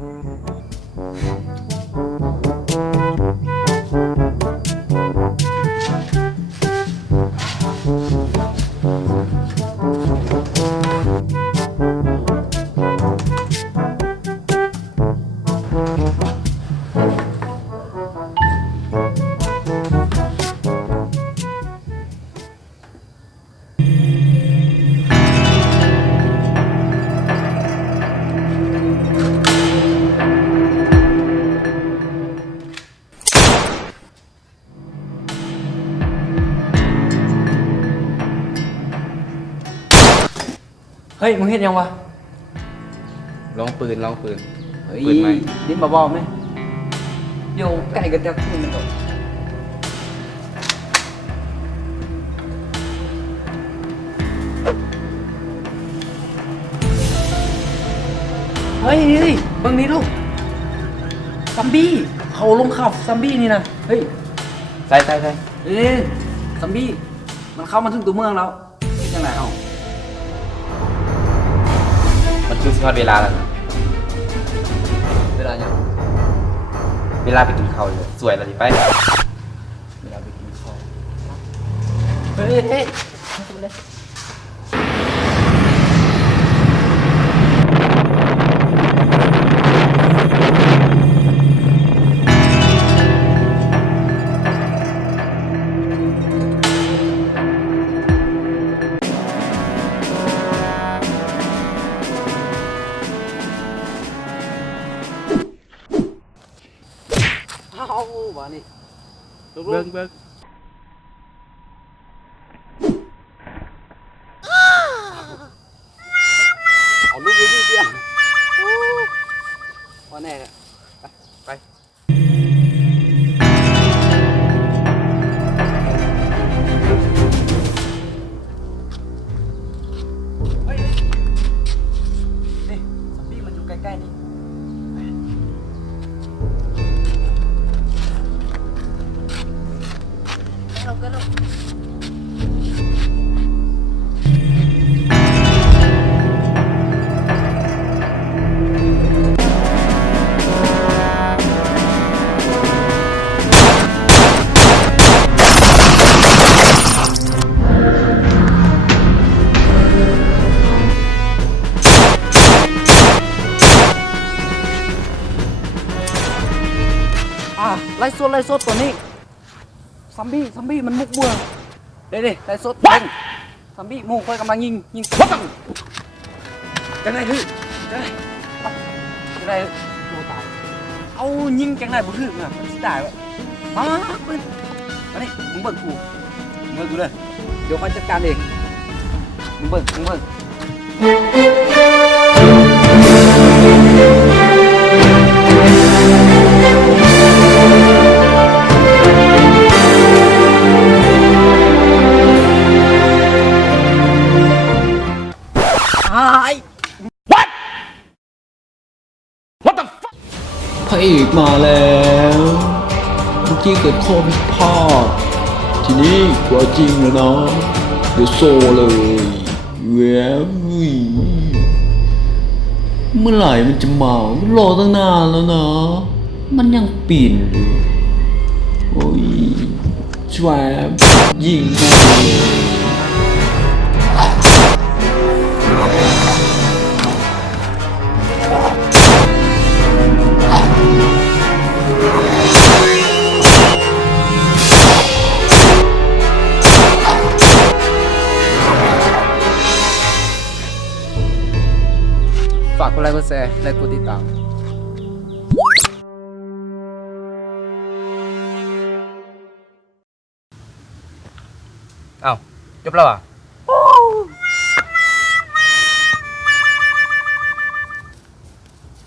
เฮ้ยมึงเห็นยังวะลองปืน เฮ้ย ปืนไหม ดิ้นมาบอกไหมเดี๋ยวไก่กันจะขึ้นมันก่อนเฮ้ยเบิ่งนี้ลูกซัมบี้เขาลงขับซัมบี้นี่นะเฮ้ย ใส่ซัมบี้มันเข้ามาถึงตัวเมืองแล้วเป็นยังไงเอ้า มันคือสิฮอดเวลาแล้วนะ เวลาเนี่ย เวลาไปกินข้าวเลยสวยแล้วดิไป เวลาไปกินข้าวเฮ้ยเอาบ้านี่ลูก เบิ่ง เอาลูกไปดิเพียงว่าแน่เนี่ยไปเฮ้ยนี่ซอมบี้มันอยู่ใกล้ๆนี่เราก็เราไล่สดตัวนี้ซัมบี้มันมุกบัวเด้ไล่สดเล่นซัมบี้มูคอยกำลังยิงปังจังไรคือจังไรโมตายเอายิงจังไรบ่ถึงอ่ะมันสิตายวะมาปืนมาดิมึงเบิ่งกูเลยเดี๋ยวคอยจัดการเองมึงเบิ่งพระเอกมาแล้วเมื่อกี้เกิดข้อผิดพลาดทีนี้กว่าจริงแล้วนะเดี๋ยวโซเลยแหวเมื่อไหร่มันจะมารอตั้งนานแล้วนะมันยังปิ่นอยู่โอ้ยแชวบยิงฝากกดไลค์กดแชร์และกดติดตามเอ้าจบแล้วอ่ะ